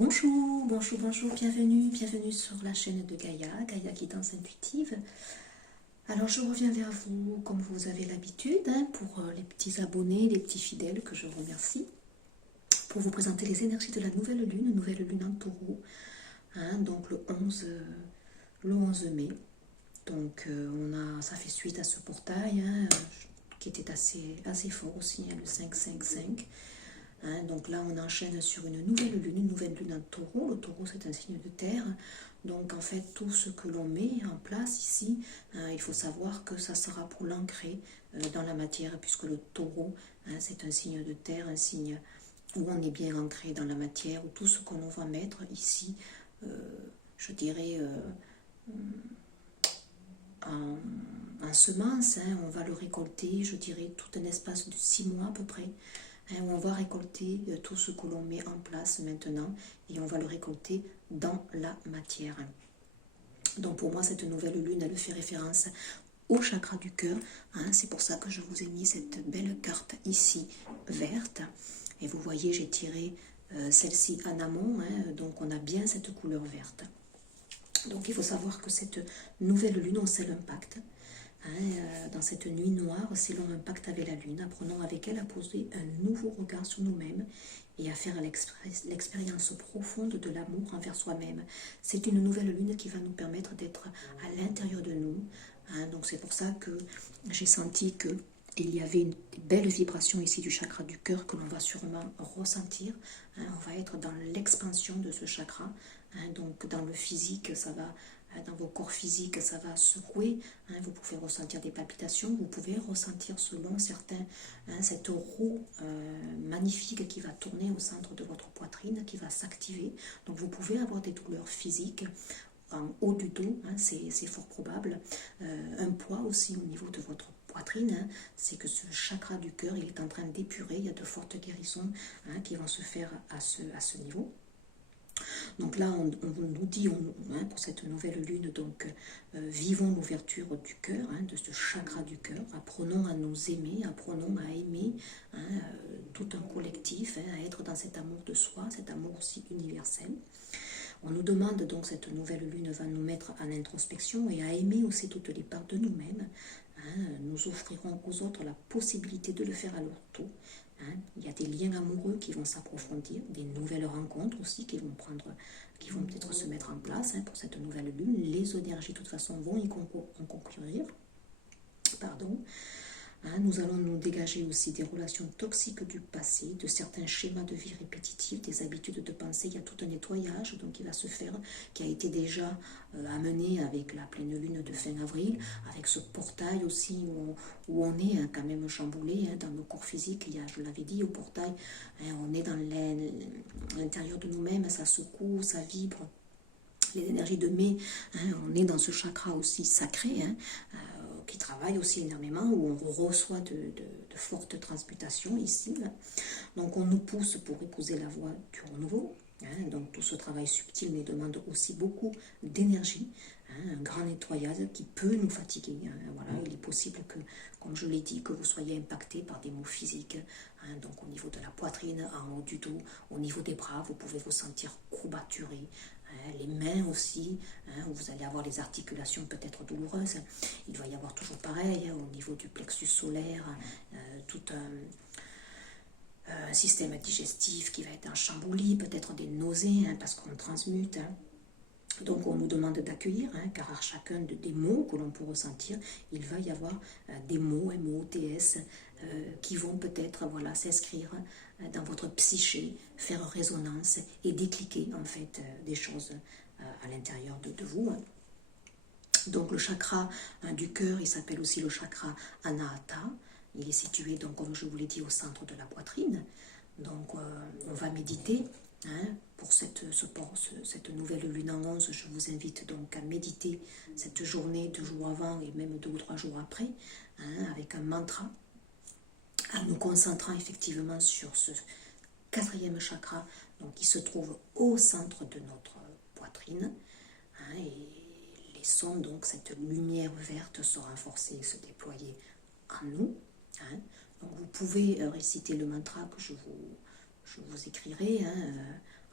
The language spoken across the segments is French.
Bonjour, bonjour, bonjour, bienvenue sur la chaîne de Gaïa Guidance Intuitive. Alors je reviens vers vous comme vous avez l'habitude, pour les petits abonnés, les petits fidèles que je remercie, pour vous présenter les énergies de la nouvelle lune en taureau, donc le 11 mai. Donc ça fait suite à ce portail qui était assez fort aussi, le 5-5-5. Donc là, on enchaîne sur une nouvelle lune en taureau. Le taureau, c'est un signe de terre. Donc, en fait, tout ce que l'on met en place ici, il faut savoir que ça sera pour l'ancrer dans la matière, puisque le taureau, c'est un signe de terre, un signe où on est bien ancré dans la matière, où tout ce que l'on va mettre ici, je dirais, en semence, on va le récolter, je dirais, tout un espace de 6 mois à peu près. Où on va récolter tout ce que l'on met en place maintenant et on va le récolter dans la matière. Donc pour moi, cette nouvelle lune, elle fait référence au chakra du cœur. C'est pour ça que je vous ai mis cette belle carte ici, verte. Et vous voyez, j'ai tiré celle-ci en amont, donc on a bien cette couleur verte. Donc il faut savoir que cette nouvelle lune, on sait l'impact. Dans cette nuit noire, scellons un pacte avec la lune, apprenons avec elle à poser un nouveau regard sur nous-mêmes et à faire l'expérience profonde de l'amour envers soi-même. C'est une nouvelle lune qui va nous permettre d'être à l'intérieur de nous. Donc c'est pour ça que j'ai senti que il y avait une belle vibration ici du chakra du cœur que l'on va sûrement ressentir. On va être dans l'expansion de ce chakra. Donc dans le physique, ça va... Dans vos corps physiques, ça va secouer. Vous pouvez ressentir des palpitations. Vous pouvez ressentir, selon certains, cette roue magnifique qui va tourner au centre de votre poitrine, qui va s'activer. Donc vous pouvez avoir des douleurs physiques en haut du dos, c'est fort probable. Un poids aussi au niveau de votre poitrine, c'est que ce chakra du cœur, il est en train d'épurer. Il y a de fortes guérisons qui vont se faire à ce niveau. Donc là, on nous dit, pour cette nouvelle lune, donc vivons l'ouverture du cœur, de ce chakra du cœur, apprenons à nous aimer, apprenons à aimer tout un collectif, à être dans cet amour de soi, cet amour aussi universel. On nous demande donc, cette nouvelle lune va nous mettre en introspection et à aimer aussi toutes les parts de nous-mêmes. Nous offrirons aux autres la possibilité de le faire à leur tour. Il y a des liens amoureux qui vont s'approfondir, des nouvelles rencontres aussi qui vont peut-être se mettre en place pour cette nouvelle lune. Les énergies de toute façon vont y concourir. Nous allons nous dégager aussi des relations toxiques du passé, de certains schémas de vie répétitifs, des habitudes de pensée. Il y a tout un nettoyage donc qui va se faire, qui a été déjà amené avec la pleine lune de fin avril, avec ce portail aussi où on est quand même chamboulé dans nos corps physiques. Il y a, je l'avais dit, au portail, on est dans l'intérieur de nous-mêmes, ça secoue, ça vibre. Les énergies de mai, on est dans ce chakra aussi sacré, qui travaille aussi énormément, où on reçoit de fortes transmutations ici. Donc on nous pousse pour épouser la voie du renouveau. Donc tout ce travail subtil mais demande aussi beaucoup d'énergie, un grand nettoyage qui peut nous fatiguer. Voilà, il est possible que, comme je l'ai dit, que vous soyez impacté par des maux physiques, donc au niveau de la poitrine, en haut du dos, au niveau des bras, vous pouvez vous sentir courbaturé. Les mains aussi, où vous allez avoir les articulations peut-être douloureuses. Il doit y avoir toujours pareil, au niveau du plexus solaire, tout un système digestif qui va être en chamboulis, peut-être des nausées, parce qu'on transmute. Donc on nous demande d'accueillir, car à chacun des mots que l'on peut ressentir, il va y avoir des mots, M-O-T-S, qui vont peut-être s'inscrire dans votre psyché, faire résonance et décliquer en fait des choses à l'intérieur de vous. Donc le chakra du cœur, il s'appelle aussi le chakra Anahata. Il est situé, donc, comme je vous l'ai dit, au centre de la poitrine. Donc on va méditer. Pour cette nouvelle lune en 11, je vous invite donc à méditer cette journée 2 jours avant et même 2 ou 3 jours après, avec un mantra, en nous concentrant effectivement sur ce 4e chakra, donc qui se trouve au centre de notre poitrine, et laissons donc cette lumière verte se renforcer, se déployer en nous. Donc vous pouvez réciter le mantra que je vous écrirai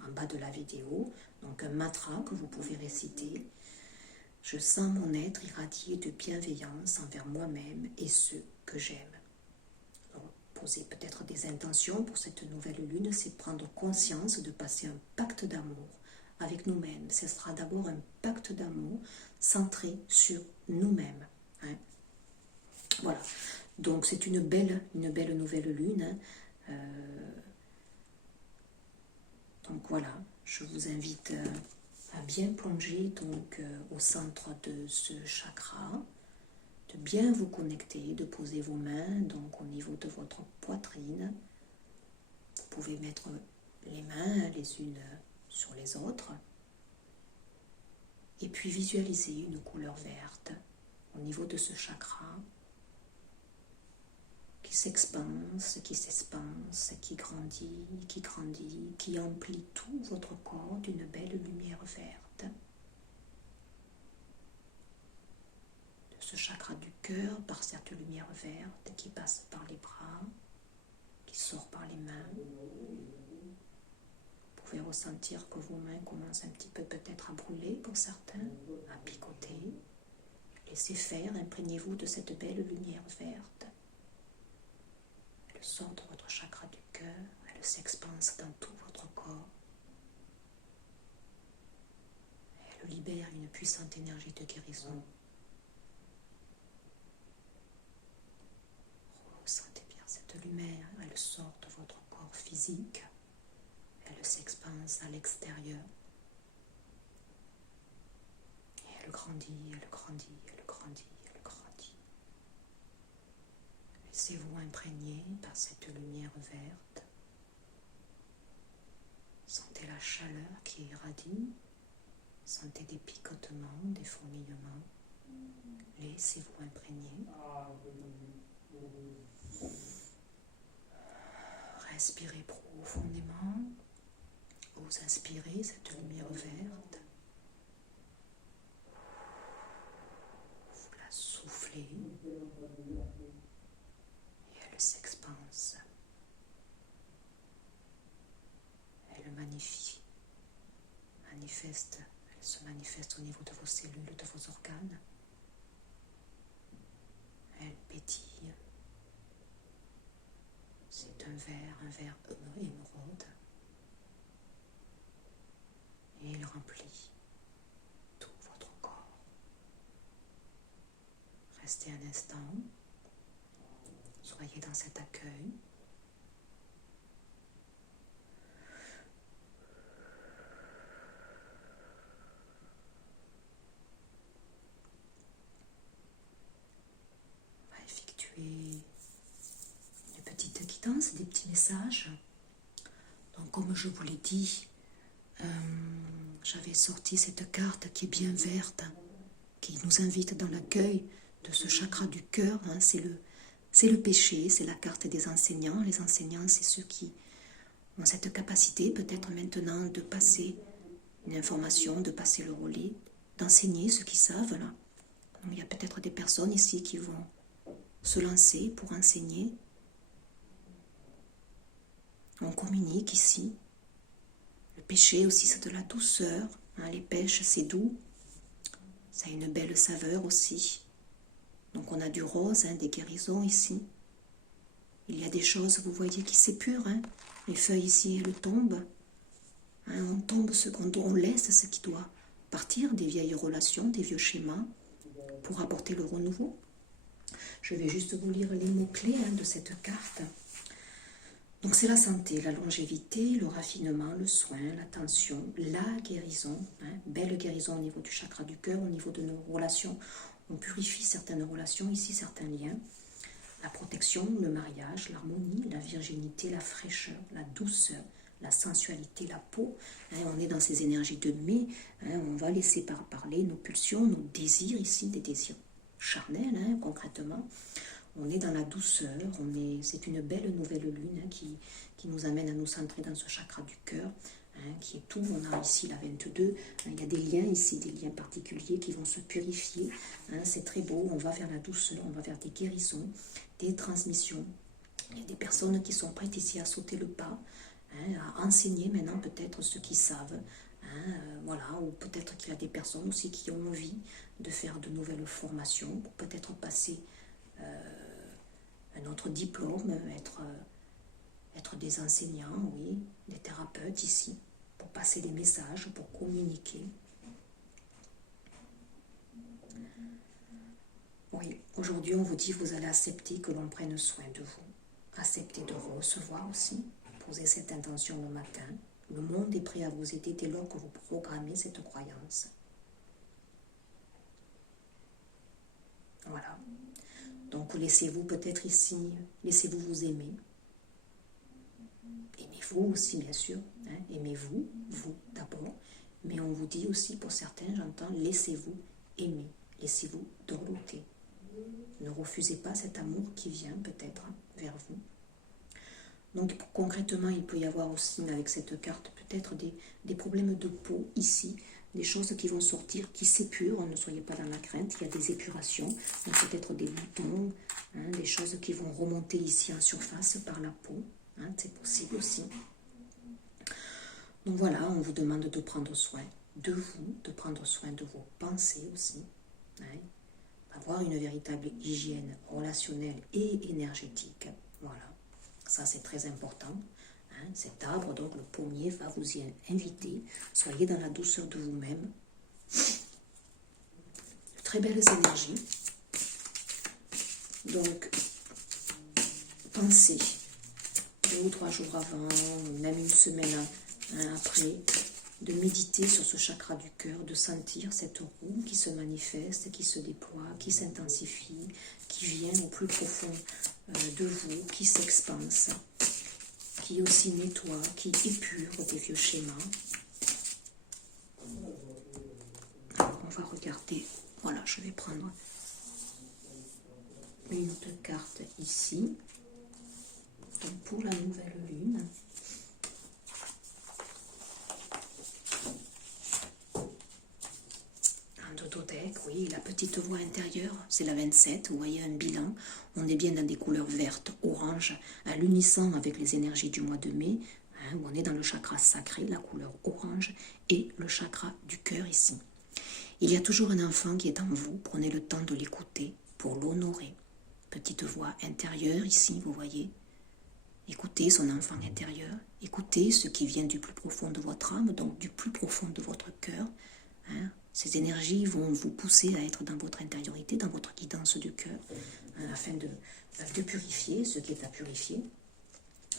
en bas de la vidéo, donc un mantra que vous pouvez réciter. Je sens mon être irradié de bienveillance envers moi-même et ceux que j'aime. Poser peut-être des intentions pour cette nouvelle lune, c'est prendre conscience de passer un pacte d'amour avec nous-mêmes. Ce sera d'abord un pacte d'amour centré sur nous-mêmes. Hein. Voilà. Donc c'est une belle nouvelle lune. Hein. Donc voilà, je vous invite à bien plonger donc, au centre de ce chakra, de bien vous connecter, de poser vos mains donc au niveau de votre poitrine. Vous pouvez mettre les mains les unes sur les autres et puis visualiser une couleur verte au niveau de ce chakra qui s'expanse, qui s'espace, qui grandit, qui emplit tout votre corps d'une belle lumière verte. De ce chakra du cœur par cette lumière verte qui passe par les bras, qui sort par les mains. Vous pouvez ressentir que vos mains commencent un petit peu peut-être à brûler pour certains, à picoter. Laissez faire, imprégnez-vous de cette belle lumière verte. Elle sort de votre chakra du cœur, elle s'expanse dans tout votre corps. Elle libère une puissante énergie de guérison. Ressentez bien cette lumière, elle sort de votre corps physique, elle s'expanse à l'extérieur. Et elle grandit, elle grandit, elle grandit, elle grandit. Laissez-vous imprégner par cette lumière verte. Sentez la chaleur qui irradie. Sentez des picotements, des fourmillements. Laissez-vous imprégner. Respirez profondément. Vous inspirez cette lumière verte. Vous la soufflez. Et elle s'expanse. Elle magnifie. Elle se manifeste au niveau de vos cellules, de vos organes. Elle pétille. C'est un verre émeraude. Et il remplit tout votre corps. Restez un instant. Soyez dans cet accueil. On va effectuer une petite guidance, des petits messages. Donc comme je vous l'ai dit, j'avais sorti cette carte qui est bien verte, qui nous invite dans l'accueil de ce chakra du cœur. Hein, c'est le péché, c'est la carte des enseignants. Les enseignants, c'est ceux qui ont cette capacité peut-être maintenant de passer une information, de passer le relais, d'enseigner ceux qui savent. Là. Donc, il y a peut-être des personnes ici qui vont se lancer pour enseigner. On communique ici. Le péché aussi, c'est de la douceur. Hein, les pêches, c'est doux. Ça a une belle saveur aussi. Donc on a du rose, hein, des guérisons ici. Il y a des choses, vous voyez, qui s'épurent. Hein. Les feuilles ici, elles tombent. Hein, on laisse ce qui doit partir, des vieilles relations, des vieux schémas, pour apporter le renouveau. Je vais juste vous lire les mots-clés hein, de cette carte. Donc c'est la santé, la longévité, le raffinement, le soin, l'attention, la guérison, hein, belle guérison au niveau du chakra du cœur, au niveau de nos relations. On purifie certaines relations, ici certains liens. La protection, le mariage, l'harmonie, la virginité, la fraîcheur, la douceur, la sensualité, la peau. Hein, on est dans ces énergies de mai, hein, on va laisser parler nos pulsions, nos désirs ici, des désirs charnels hein, concrètement. On est dans la douceur, c'est une belle nouvelle lune hein, qui nous amène à nous centrer dans ce chakra du cœur, hein, qui est tout. On a ici la 22, hein, il y a des liens ici, des liens particuliers qui vont se purifier. Hein, c'est très beau, on va vers la douceur, on va vers des guérisons, des transmissions. Il y a des personnes qui sont prêtes ici à sauter le pas à enseigner maintenant peut-être ceux qui savent. Voilà, ou peut-être qu'il y a des personnes aussi qui ont envie de faire de nouvelles formations pour peut-être passer un autre diplôme, être des enseignants, oui, des thérapeutes ici, pour passer des messages, pour communiquer. Oui, aujourd'hui on vous dit vous allez accepter que l'on prenne soin de vous, accepter de vous recevoir aussi, posez cette intention le matin. Le monde est prêt à vous aider dès lors que vous programmez cette croyance. Voilà. Donc laissez-vous peut-être ici, laissez-vous vous aimer. Aimez-vous aussi bien sûr, aimez-vous, vous d'abord. Mais on vous dit aussi pour certains, j'entends, laissez-vous aimer, laissez-vous dorloter. Ne refusez pas cet amour qui vient peut-être vers vous. Donc concrètement, il peut y avoir aussi avec cette carte peut-être des problèmes de peau ici, des choses qui vont sortir, qui s'épurent, ne soyez pas dans la crainte, il y a des épurations, peut-être des boutons, des choses qui vont remonter ici en surface par la peau, c'est possible aussi. Donc voilà, on vous demande de prendre soin de vous, de prendre soin de vos pensées aussi, avoir une véritable hygiène relationnelle et énergétique, voilà. Ça, c'est très important. Cet arbre, donc le pommier, va vous y inviter. Soyez dans la douceur de vous-même. Très belles énergies. Donc, pensez 2 ou 3 jours avant, même une semaine après, de méditer sur ce chakra du cœur, de sentir cette roue qui se manifeste, qui se déploie, qui s'intensifie, qui vient au plus profond de vous, qui s'expanse, qui aussi nettoie, qui épure des vieux schémas. Alors on va regarder, voilà, je vais prendre une autre carte ici, donc pour la nouvelle lune. Oui, la petite voix intérieure, c'est la 27, vous voyez un bilan, on est bien dans des couleurs vertes, orange, à l'unisson avec les énergies du mois de mai, où on est dans le chakra sacré, la couleur orange, et le chakra du cœur ici. Il y a toujours un enfant qui est en vous, prenez le temps de l'écouter pour l'honorer. Petite voix intérieure ici, vous voyez, écoutez son enfant intérieur, écoutez ce qui vient du plus profond de votre âme, donc du plus profond de votre cœur. Ces énergies vont vous pousser à être dans votre intériorité, dans votre guidance du cœur, afin de purifier ce qui est à purifier.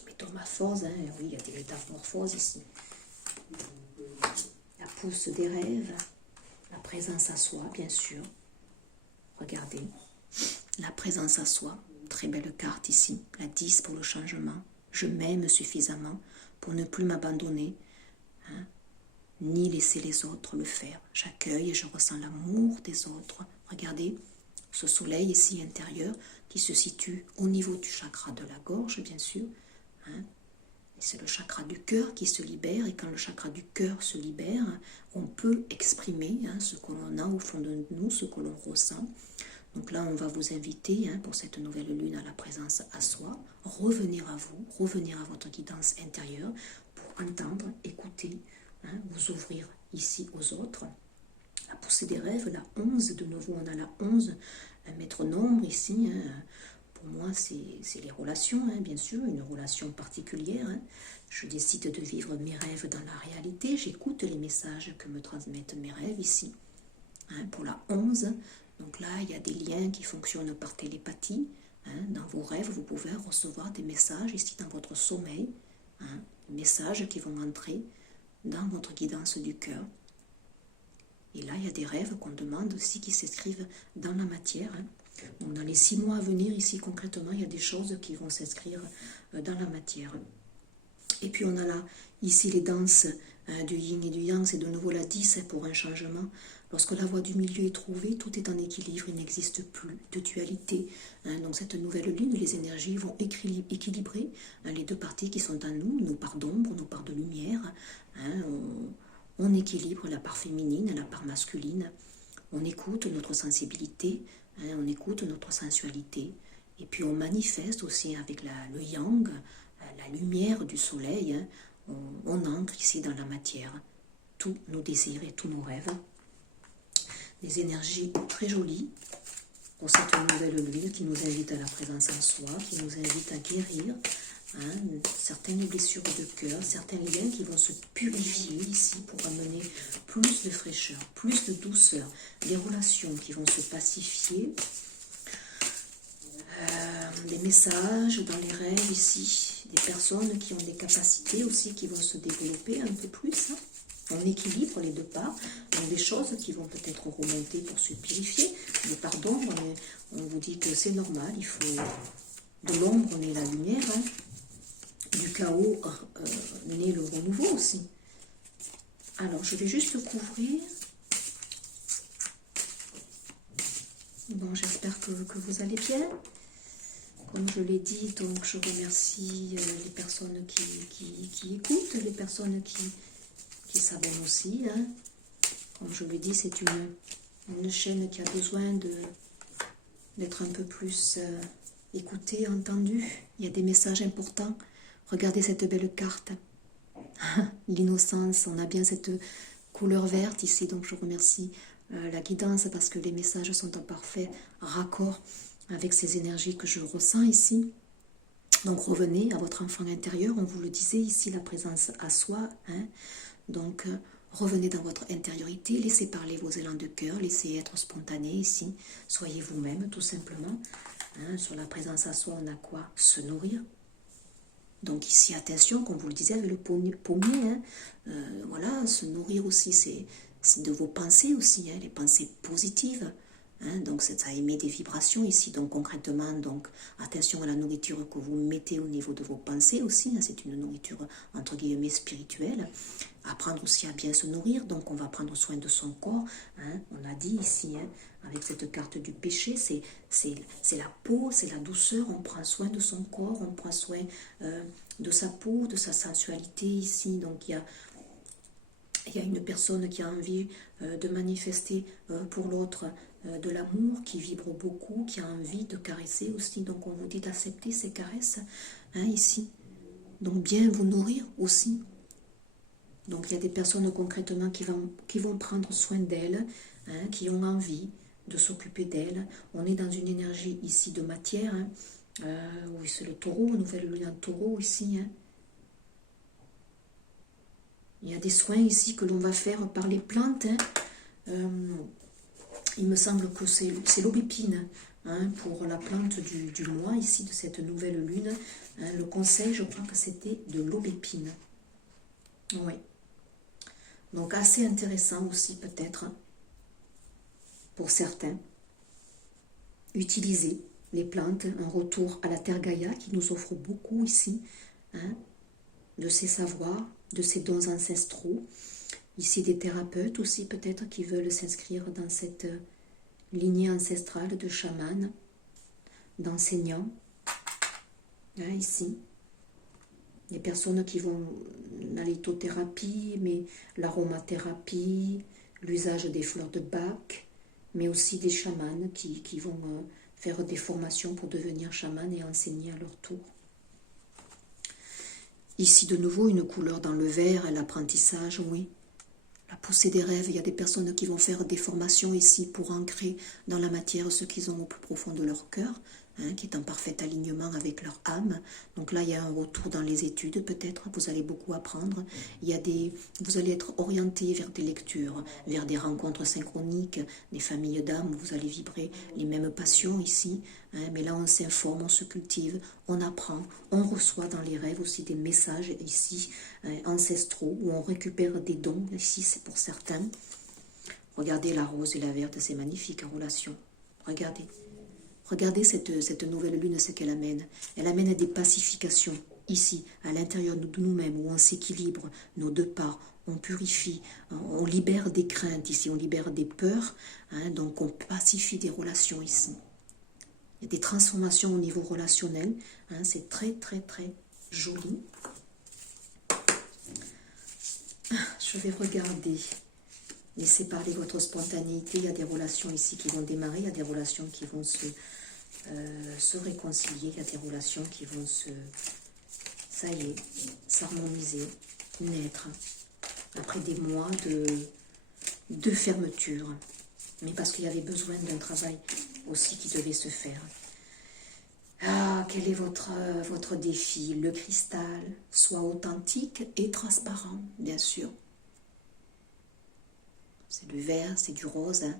Métamorphose, oui, il y a des métamorphoses ici. La pousse des rêves, la présence à soi, bien sûr. Regardez, la présence à soi, très belle carte ici, la 10 pour le changement. Je m'aime suffisamment pour ne plus m'abandonner, ni laisser les autres le faire. J'accueille et je ressens l'amour des autres. Regardez ce soleil ici intérieur qui se situe au niveau du chakra de la gorge, bien sûr. Et c'est le chakra du cœur qui se libère. Et quand le chakra du cœur se libère, on peut exprimer ce que l'on a au fond de nous, ce que l'on ressent. Donc là, on va vous inviter pour cette nouvelle lune à la présence à soi. Revenir à vous, revenir à votre guidance intérieure pour entendre, écouter, vous ouvrir ici aux autres. La poussée des rêves, la 11, de nouveau on a la 11, un maître nombre ici. Pour moi, c'est les relations, bien sûr, une relation particulière. Je décide de vivre mes rêves dans la réalité. J'écoute les messages que me transmettent mes rêves ici. Pour la 11, donc là, il y a des liens qui fonctionnent par télépathie. Dans vos rêves, vous pouvez recevoir des messages ici dans votre sommeil. Des messages qui vont entrer dans votre guidance du cœur. Et là, il y a des rêves qu'on demande aussi qui s'inscrivent dans la matière. Donc, dans les 6 mois à venir, ici, concrètement, il y a des choses qui vont s'inscrire dans la matière. Et puis, on a là, ici, les danses du yin et du yang. C'est de nouveau la 10 pour un changement. Lorsque la voie du milieu est trouvée, tout est en équilibre. Il n'existe plus de dualité. Donc, cette nouvelle lune, les énergies vont équilibrer les deux parties qui sont en nous, nos parts d'ombre, nos parts de lumière. On équilibre la part féminine, la part masculine. On écoute notre sensibilité, on écoute notre sensualité. Et puis on manifeste aussi avec le yang, la lumière du soleil, hein, on entre ici dans la matière. Tous nos désirs et tous nos rêves. Des énergies très jolies pour cette nouvelle lune qui nous invite à la présence en soi, qui nous invite à guérir hein, certaines blessures de cœur, certains liens qui vont se purifier ici pour amener plus de fraîcheur, plus de douceur, des relations qui vont se pacifier, des messages dans les rêves ici, des personnes qui ont des capacités aussi qui vont se développer un peu plus. Hein. On équilibre les deux parts, donc des choses qui vont peut-être remonter pour se purifier. Mais pardon, on vous dit que c'est normal, il faut de l'ombre naît la lumière, hein. Du chaos naît le renouveau aussi. Alors, je vais juste couvrir. Bon, j'espère que vous allez bien. Comme je l'ai dit, donc je remercie les personnes qui écoutent, les personnes qui s'abonnent aussi. Hein. Comme je l'ai dit, c'est une chaîne qui a besoin d'être un peu plus écoutée, entendue. Il y a des messages importants. Regardez cette belle carte. L'innocence, on a bien cette couleur verte ici. Donc je remercie la guidance parce que les messages sont en parfait raccord avec ces énergies que je ressens ici. Donc revenez à votre enfant intérieur. On vous le disait ici, la présence à soi. Hein. Donc, revenez dans votre intériorité, laissez parler vos élans de cœur, laissez être spontané ici. Soyez vous-même, tout simplement. Hein, sur la présence à soi, on a quoi? Se nourrir. Donc ici, attention, comme vous le disiez avec le pommier, hein, voilà, se nourrir aussi, c'est de vos pensées aussi, hein, les pensées positives. Hein, donc ça émet des vibrations ici, donc concrètement, donc attention à la nourriture que vous mettez au niveau de vos pensées aussi, hein, c'est une nourriture entre guillemets spirituelle. Apprendre aussi à bien se nourrir, donc on va prendre soin de son corps, hein, on a dit ici, hein, avec cette carte du péché, c'est la peau, c'est la douceur, on prend soin de son corps, on prend soin de sa peau, de sa sensualité ici, donc il y a une personne qui a envie de manifester pour l'autre de l'amour, qui vibre beaucoup, qui a envie de caresser aussi. Donc on vous dit d'accepter ces caresses hein, ici. Donc bien vous nourrir aussi. Donc il y a des personnes concrètement qui vont prendre soin d'elles, hein, qui ont envie de s'occuper d'elles. On est dans une énergie ici de matière. Hein. Oui, c'est le taureau, nouvelle lune en taureau ici. Hein. Il y a des soins ici que l'on va faire par les plantes. Hein. Il me semble que c'est l'aubépine hein, pour la plante du mois ici, de cette nouvelle lune. Hein, le conseil, je crois que c'était de l'aubépine. Oui. Donc assez intéressant aussi peut-être hein, pour certains. Utiliser les plantes, un retour à la Terre Gaïa qui nous offre beaucoup ici, hein, de ses savoirs, de ses dons ancestraux. Ici des thérapeutes aussi peut-être qui veulent s'inscrire dans cette lignée ancestrale de chamans, d'enseignants. Hein, ici, des personnes qui vont dans l'lithothérapie, mais l'aromathérapie, l'usage des fleurs de Bach, mais aussi des chamans qui vont faire des formations pour devenir chamans et enseigner à leur tour. Ici, de nouveau, une couleur dans le vert, l'apprentissage, oui. La poussée des rêves, il y a des personnes qui vont faire des formations ici pour ancrer dans la matière ce qu'ils ont au plus profond de leur cœur, hein, qui est en parfait alignement avec leur âme. Donc là, il y a un retour dans les études peut-être, vous allez beaucoup apprendre. Vous allez être orienté vers des lectures, vers des rencontres synchroniques, des familles d'âmes où vous allez vibrer les mêmes passions ici. Hein, mais là, on s'informe, on se cultive, on apprend, on reçoit dans les rêves aussi des messages ici, ancestraux, où on récupère des dons, ici c'est pour certains. Regardez la rose et la verte, c'est magnifique en relation. Regardez. Regardez cette nouvelle lune, ce qu'elle amène. Elle amène des pacifications, ici, à l'intérieur de nous-mêmes, où on s'équilibre, nos deux parts, on purifie, on libère des craintes ici, on libère des peurs, hein, donc on pacifie des relations ici. Il y a des transformations au niveau relationnel, hein, c'est très très très joli. Je vais regarder, laissez parler votre spontanéité, il y a des relations ici qui vont démarrer, il y a des relations qui vont se réconcilier, il y a des relations qui vont ça y est, s'harmoniser, naître, après des mois de fermeture, mais parce qu'il y avait besoin d'un travail aussi qui devait se faire. Ah, quel est votre défi? Le cristal soit authentique et transparent, bien sûr. C'est du vert, c'est du rose. Hein.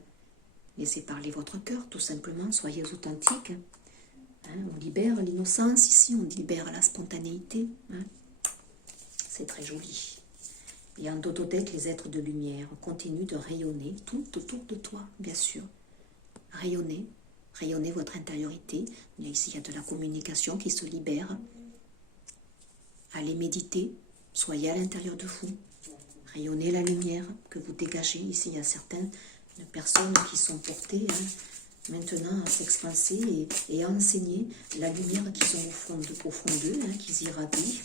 Laissez parler votre cœur, tout simplement. Soyez authentique. Hein. On libère l'innocence ici, on libère la spontanéité. Hein. C'est très joli. Et en Dododec, les êtres de lumière continuent de rayonner tout autour de toi, bien sûr. Rayonner. Rayonnez votre intériorité. Ici, il y a de la communication qui se libère. Allez méditer. Soyez à l'intérieur de vous. Rayonnez la lumière que vous dégagez. Ici, il y a certaines personnes qui sont portées maintenant à s'expanser et à enseigner la lumière qu'ils ont au fond d'eux, qu'ils irradient.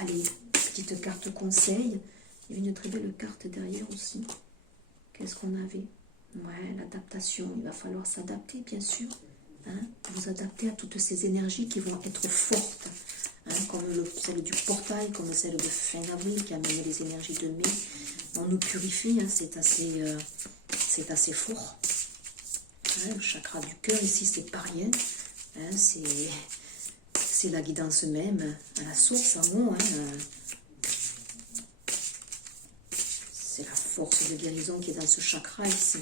Allez, petite carte conseil. Il y a une très belle carte derrière aussi. Qu'est-ce qu'on avait ? Ouais, l'adaptation, il va falloir s'adapter, bien sûr. Hein, vous adapter à toutes ces énergies qui vont être fortes, hein, comme celle du portail, comme celle de fin avril qui amène les énergies de mai. On nous purifie, hein, c'est assez fort. Hein, le chakra du cœur, ici, c'est pas rien. Hein, c'est la guidance même, à la source, en haut. Hein, c'est la force de guérison qui est dans ce chakra ici.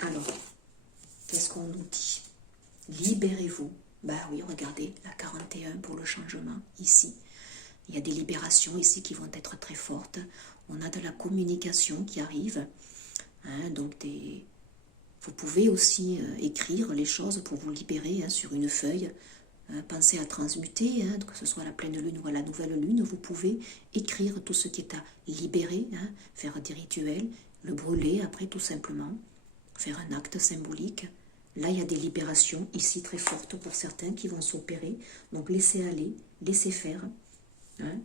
Alors, qu'est-ce qu'on nous dit? Libérez-vous. Bah oui, regardez, la 41 pour le changement, ici. Il y a des libérations ici qui vont être très fortes. On a de la communication qui arrive. Hein, donc, vous pouvez aussi écrire les choses pour vous libérer hein, sur une feuille. Pensez à transmuter, hein, que ce soit la pleine lune ou à la nouvelle lune. Vous pouvez écrire tout ce qui est à libérer, hein, faire des rituels, le brûler après tout simplement. Faire un acte symbolique. Là, il y a des libérations ici très fortes pour certains qui vont s'opérer. Donc, laissez aller, laissez faire. Hein?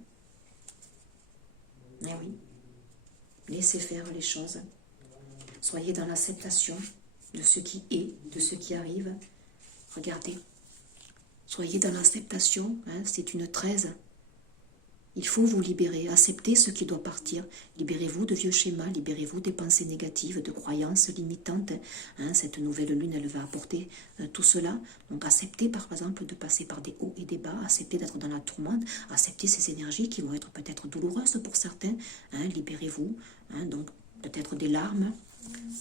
Eh oui. Laissez faire les choses. Soyez dans l'acceptation de ce qui est, de ce qui arrive. Regardez. Soyez dans l'acceptation. Hein? C'est une 13. Il faut vous libérer, accepter ce qui doit partir. Libérez-vous de vieux schémas, libérez-vous des pensées négatives, de croyances limitantes. Hein, cette nouvelle lune, elle va apporter tout cela. Donc acceptez par exemple de passer par des hauts et des bas, acceptez d'être dans la tourmente, acceptez ces énergies qui vont être peut-être douloureuses pour certains. Hein, libérez-vous, hein, donc peut-être des larmes,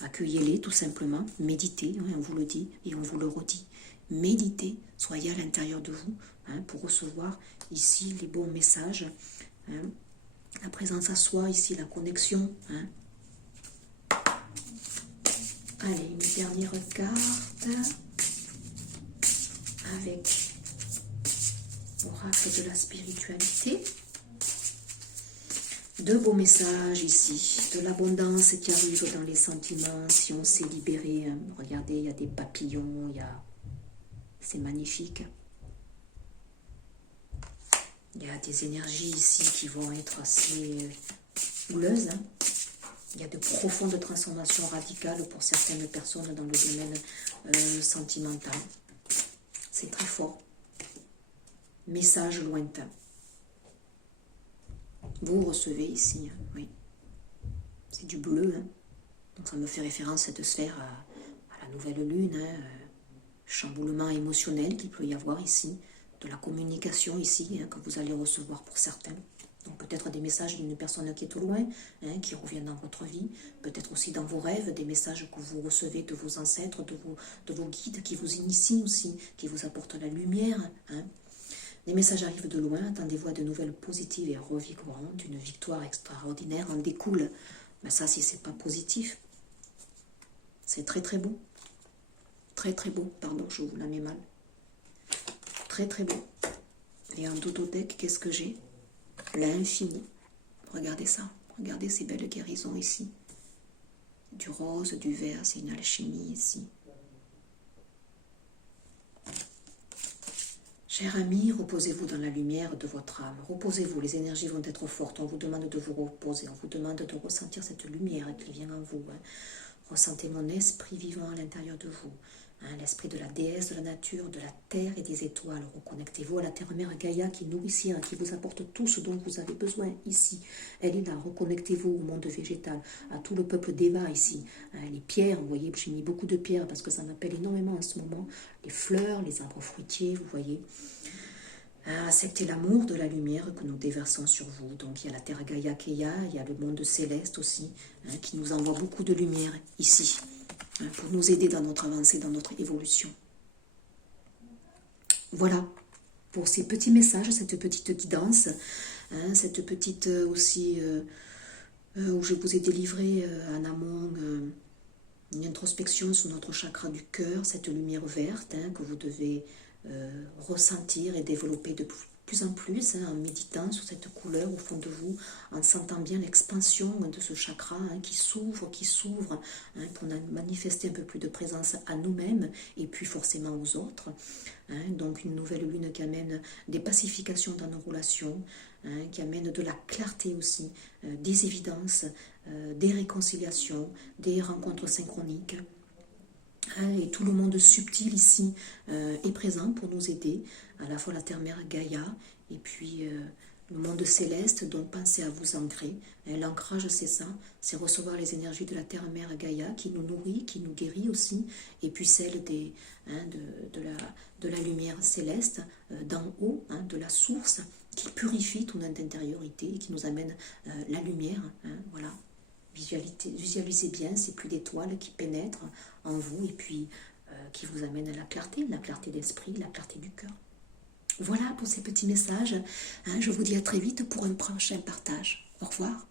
accueillez-les tout simplement, méditez, hein, on vous le dit et on vous le redit. Méditez, soyez à l'intérieur de vous hein, pour recevoir ici les bons messages. Hein. La présence à soi, ici la connexion. Hein. Allez, une dernière carte avec l'oracle de la spiritualité. De beaux messages ici, de l'abondance qui arrive dans les sentiments, si on s'est libéré. Hein. Regardez, il y a des papillons, il y a... C'est magnifique. Il y a des énergies ici qui vont être assez houleuses. Hein. Il y a de profondes transformations radicales pour certaines personnes dans le domaine sentimental. C'est très fort. Message lointain. Vous recevez ici, hein, oui. C'est du bleu. Hein. Donc ça me fait référence cette sphère à la nouvelle lune. Hein, chamboulement émotionnel qu'il peut y avoir ici, de la communication ici, hein, que vous allez recevoir pour certains. Donc peut-être des messages d'une personne qui est au loin, hein, qui revient dans votre vie, peut-être aussi dans vos rêves, des messages que vous recevez de vos ancêtres, de vos guides, qui vous initient aussi, qui vous apportent la lumière. Hein. Les messages arrivent de loin, attendez-vous à de nouvelles positives et revigorantes, une victoire extraordinaire en découle. Mais ça, si c'est pas positif, c'est très très beau. Très très beau, pardon, je vous la mets mal. Très très beau. Et en Dododec, qu'est-ce que j'ai? L'infini. Regardez ça, regardez ces belles guérisons ici. Du rose, du vert, c'est une alchimie ici. Cher ami, reposez-vous dans la lumière de votre âme. Reposez-vous, les énergies vont être fortes. On vous demande de vous reposer, on vous demande de ressentir cette lumière qui vient en vous. Hein. Ressentez mon esprit vivant à l'intérieur de vous. hein, l'esprit de la déesse, de la nature, de la terre et des étoiles. Reconnectez-vous à la terre-mère Gaïa qui nourrit, hein, qui vous apporte tout ce dont vous avez besoin ici. Elle est là. Reconnectez-vous au monde végétal, à tout le peuple d'Eva ici. Hein, les pierres, vous voyez, j'ai mis beaucoup de pierres parce que ça m'appelle énormément en ce moment. Les fleurs, les arbres fruitiers, vous voyez. Acceptez l'amour de la lumière que nous déversons sur vous. Donc il y a la terre Gaïa Keia, il y a le monde céleste aussi, hein, qui nous envoie beaucoup de lumière ici, hein, pour nous aider dans notre avancée, dans notre évolution. Voilà, pour ces petits messages, cette petite guidance, hein, cette petite aussi, où je vous ai délivré en amont une introspection sur notre chakra du cœur, cette lumière verte, hein, que vous devez ressentir et développer de plus en plus, hein, en méditant sur cette couleur au fond de vous, en sentant bien l'expansion de ce chakra, hein, qui s'ouvre, hein, pour manifester un peu plus de présence à nous-mêmes et puis forcément aux autres. Hein, donc une nouvelle lune qui amène des pacifications dans nos relations, hein, qui amène de la clarté aussi, des évidences, des réconciliations, des rencontres synchroniques. Et tout le monde subtil ici est présent pour nous aider, à la fois la terre-mère Gaïa et puis le monde céleste, donc pensez à vous ancrer. L'ancrage, c'est ça, c'est recevoir les énergies de la terre-mère Gaïa qui nous nourrit, qui nous guérit aussi, et puis celle de la lumière céleste d'en haut, hein, de la source, qui purifie toute notre intériorité et qui nous amène la lumière, hein, voilà. Visualisez bien ces pluies d'étoiles qui pénètrent en vous et puis qui vous amènent à la clarté d'esprit, la clarté du cœur. Voilà pour ces petits messages. Hein, je vous dis à très vite pour un prochain partage. Au revoir.